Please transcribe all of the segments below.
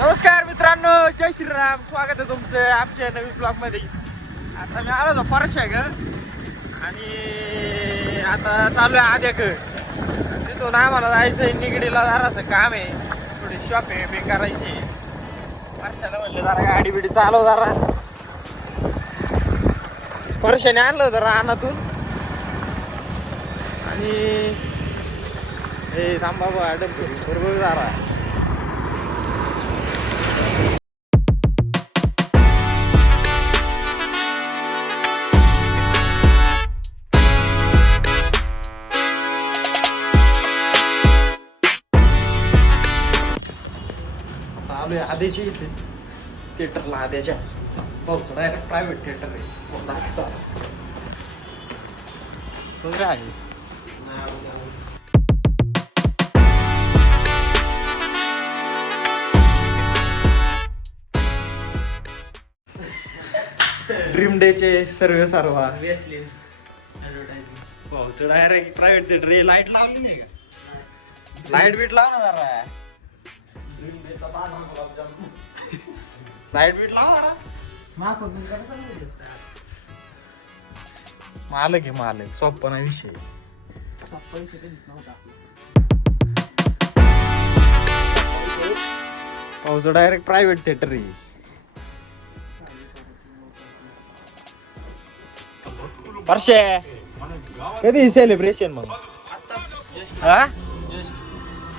नमस्कार मित्रांनो, जय श्रीराम. स्वागत आहे तुमचं आमच्या नवीन ब्लॉग मध्ये. आता मी आलो होतो परशा ग आणि आता चालू आहे आद्याक. तिथून आम्हाला जायचंय निगडीला. जरासं काम आहे, थोडी शॉपिंग करायची. परशाला म्हणलं जरा गाडी बिडी चालव जरा. परशाने आणलं होतं रानातून आणि हे थांबा बरोबर जरा. आलोय आधीची इथे थिएटरला. आद्याच्या पाऊस डायरेक्ट प्रायव्हेट थिएटर आहे. दाखवतो वगैरे आहे. ड्रीम डेचे सर्व वेस्लिन ॲडव्हर्टायझिंग. पाऊस डायरेक्ट प्रायव्हेट थिएटर. लाईट लावली नाही का? लाईट बीट लाव ना जरा. लाईट बीट लाव जरा. मालक आहे मालक. सोप्पा नाही विषय. पाऊस डायरेक्ट प्रायव्हेट थिएटर आहे. परशे कधी सेलिब्रेशन मग? हा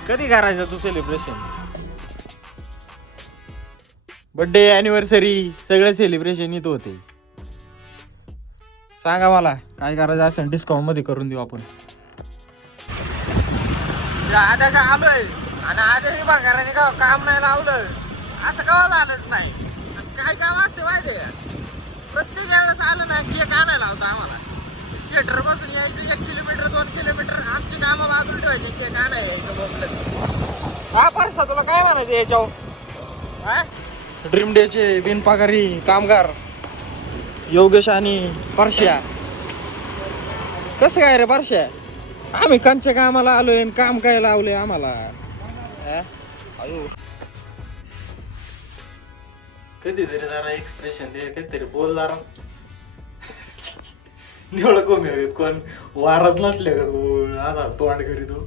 कधी करायचं तू सेलिब्रेशन? बर्थडे अॅनिव्हर्सरी सगळे सेलिब्रेशन इथं होते. सांगा मला काय करायचं असेल, डिस्काउंट मध्ये करून देऊ आपण. आद्याचं आलोय आणि आद्याने भागाराने का काम नाही लावलं असं केव्हा झालंच नाही. काय काम असते माहिती आहे? प्रत्येक वेळेस आलं ना केक आणायला होता आम्हाला. थिएटर बसून यायचं 1 किलोमीटर 2 किलोमीटर आमची कामं बाजूला ठेवायची, केक आणायला यायचं बोललं. हा परसा तुला काय म्हणायचं याच्यावर? हा ड्रीम डेचे बिनपगारी कामगार योगेश आणि परश्या. कसं काय रे परश्या? आम्ही कंच्या कामाला आलोय, काम काय लावलंय आम्हाला? कधीतरी जरा एक्सप्रेशन दे, काहीतरी बोल जरा. निवड कोण कोण वारच नसले का तू आता तोंड करी तू?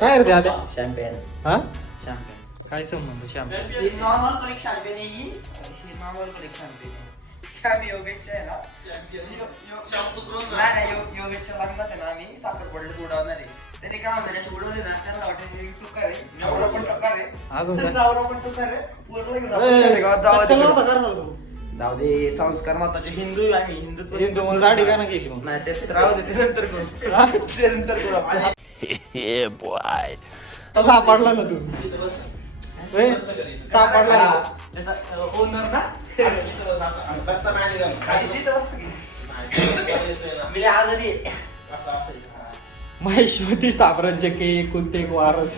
काय रे आले? शॅम्पेन. हा शॅम्पेन काय संबंध? शॅम्पेन नॉर्मल करेक्ट शॅम्पेन आहे ही. नॉर्मल करेक्ट शॅम्पेन आहे. आम्ही योगेशच्या आहे ना, नाही योगेशच्या लग्नात आहे ना आम्ही साखरपुड्याला उडवणार आहे. त्याने काय म्हणतात अशी उडवली ना त्यांना वाटेल टुकार आहे. नवरा पण टुकार आहे, अजून नवरा पण टुकार आहे. पूर्ण जाऊ दे, संस्कार महत्वाचे. हिंदू आम्ही हिंदुत्व. हिंदू मग दाढी का ना केली मग? नाही ते राहू दे, ते नंतर करू. ते नंतर करू. हे बॉय सापडला ना तू? सापडला ओनर ना आजारी महेश्वती साम्राज्य के एकुलते एक वारस.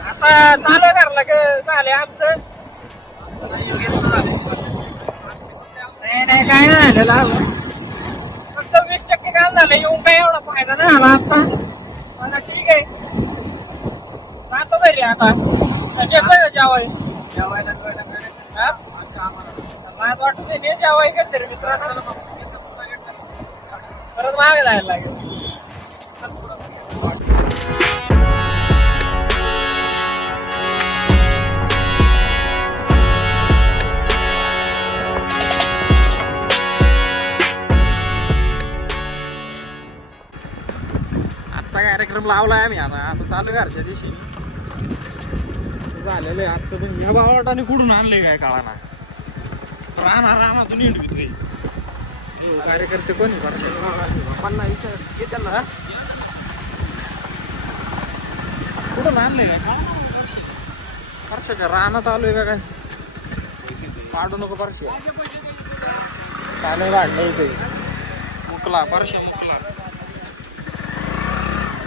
आता चालू करला झाले आमचं. नाही काय नाही झालेलं, फक्त 20% काम झालं. येऊन काय एवढा फायदा नाही झाला आमचा. मला ठीक आहे, जातो घरी आता. जेवाय मला वाटत नाही जेवाय का तरी मित्रांनो परत मागे जायला लागेल. कार्यक्रम लावलाय आम्ही. आता चालू घरच्या दिवशी झालेलं आहे आजचं. पण ह्या बावटाने कुठून आणले काय कळाना. रानातून इंटवितोय कार्यकर्ते कोणी पप्पांना विचार त्यांना कुठून आणले काय परशाच्या रानात आलोय का काय? पाडू नको परशे. चालू वाढलं इथे मुकला परशे मुकला.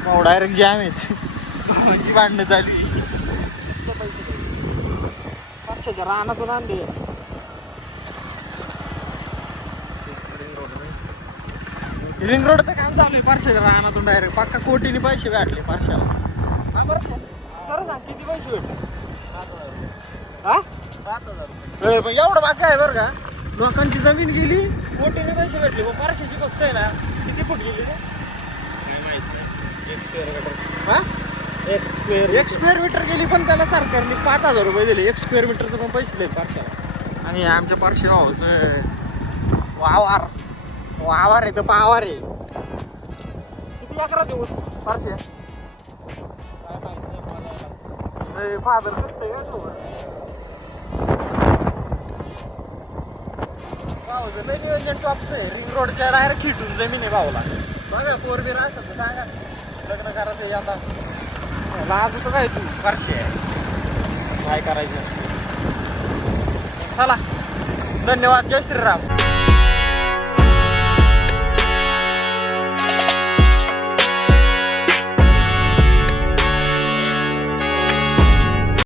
भाऊ डायरेक्ट जॅम आहेत. भावांची भांडणं चालली. पारशाच्या रानातून आणले. रिंग रोडचं काम चालू आहे पारशाच्या रानातून डायरेक्ट पक्का कोटीने पैसे भेटले पारशाला. हा बरं खरं सांग किती पैसे भेटले? 7,000. पण एवढं बाकी आहे बरं का. लोकांची जमीन गेली कोटीने पैसे भेटले. मग पारशाची फक्त आहे ना किती फूट गेली ते काय माहित नाही. 1 स्क्वेअर मीटर गेली पण त्याला सरकारने 5,000 रुपये दिले. 1 स्क्वेअर मीटरचं पण पैसे दिले पारशाला. आणि आमच्या पारशी भाऊचं वावर आहे तर पावर आहे. किती अकरा दिवस पारशे काय माहिती फादर दिसतंय का तू भाऊचं लय नियोजन टॉपचं आहे. रिंग रोडच्या डायरेक्ट खिटून जमीन आहे भाऊला. बघा पोर बिर असं तर सांगा लग्न करायचं आता. लाज होतं काय तू पारशे काय करायचं. चला धन्यवाद. जय श्रीराम.